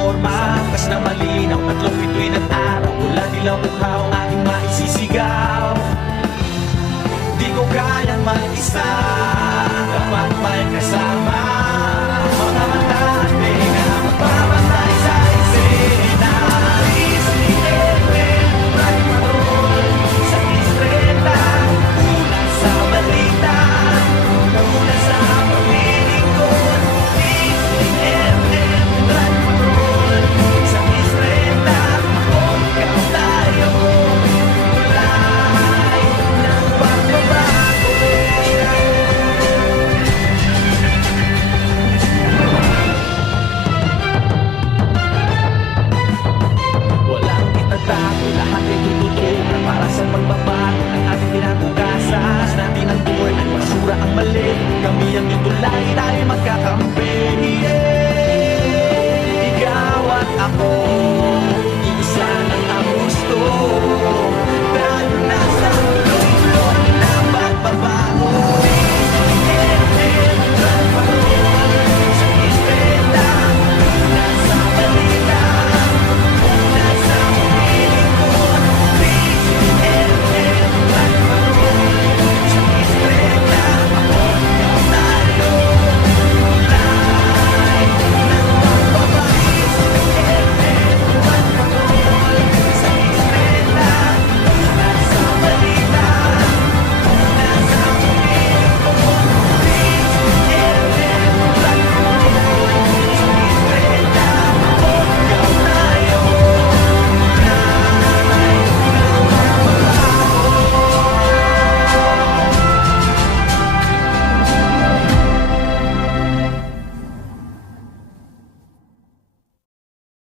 forma, bukas na malinaw, tatlong bituin at araw, wala nilang mukha ang aking maisisigaw. Di ko kayang mag-isa, dapat may kasama. Mga mata at tenga, magbabantay sa eksena. Easy Edwin, Right Patrol, sa Istreta, una sa balita, una sa pamilingkod. Easy Edwin, Right Patrol, sa Istreta, ako, ikaw, tayo, tulay ng pagbabago. Walang itatago, lahat ay tututukan para sa pagbabago ng ating kinabukasan. Mas natin ang buhay at basura ang mali, kami ang itulay, tayo magkakampi. Ikaw at ako,